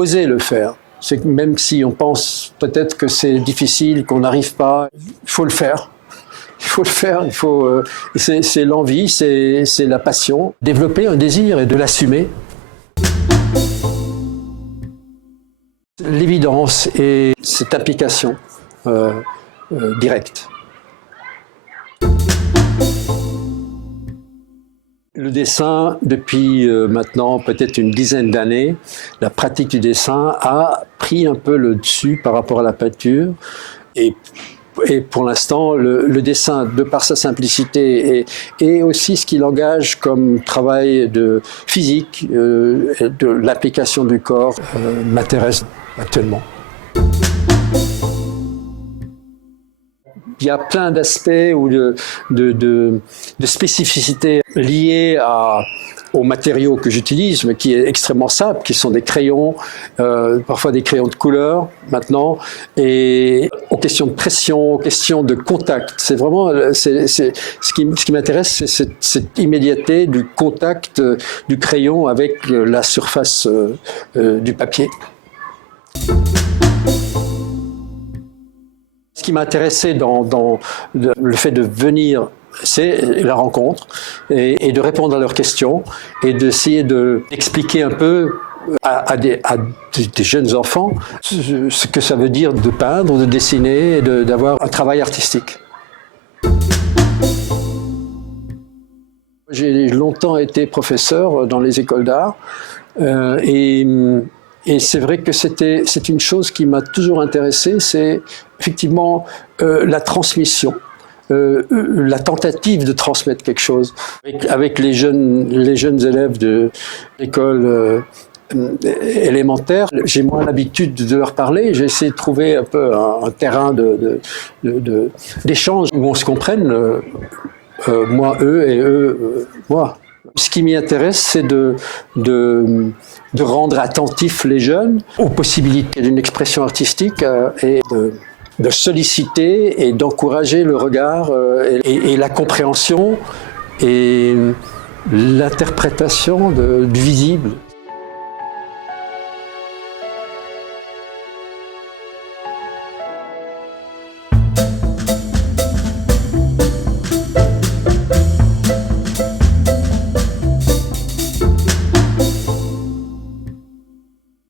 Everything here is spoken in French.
oser le faire. C'est que même si on pense peut-être que c'est difficile, qu'on n'arrive pas, il faut le faire. Il faut le faire, c'est l'envie, c'est la passion. Développer un désir et de l'assumer. L'évidence et cette application directe. Le dessin, depuis maintenant peut-être une dizaine d'années, la pratique du dessin a pris un peu le dessus par rapport à la peinture. Et pour l'instant, le dessin, de par sa simplicité et aussi ce qu'il engage comme travail de physique, de l'application du corps, m'intéresse actuellement. Il y a plein d'aspects ou de spécificités liées aux matériaux que j'utilise, mais qui est extrêmement simple, qui sont des crayons, parfois des crayons de couleur maintenant, et aux questions de pression, aux questions de contact. C'est vraiment ce qui m'intéresse, c'est cette immédiateté du contact du crayon avec la surface du papier. Ce qui m'intéressait dans le fait de venir, c'est la rencontre et de répondre à leurs questions et d'essayer d'expliquer un peu à des jeunes enfants ce que ça veut dire de peindre, de dessiner et d'avoir un travail artistique. J'ai longtemps été professeur dans les écoles d'art et c'est vrai que c'est une chose qui m'a toujours intéressé, c'est effectivement la transmission, la tentative de transmettre quelque chose. Avec les jeunes élèves de l'école élémentaire, j'ai moins l'habitude de leur parler, j'ai essayé de trouver un peu un terrain d'échange où on se comprenne, moi, eux et eux, moi. Ce qui m'y intéresse, c'est de rendre attentifs les jeunes aux possibilités d'une expression artistique et de solliciter et d'encourager le regard et la compréhension et l'interprétation du visible.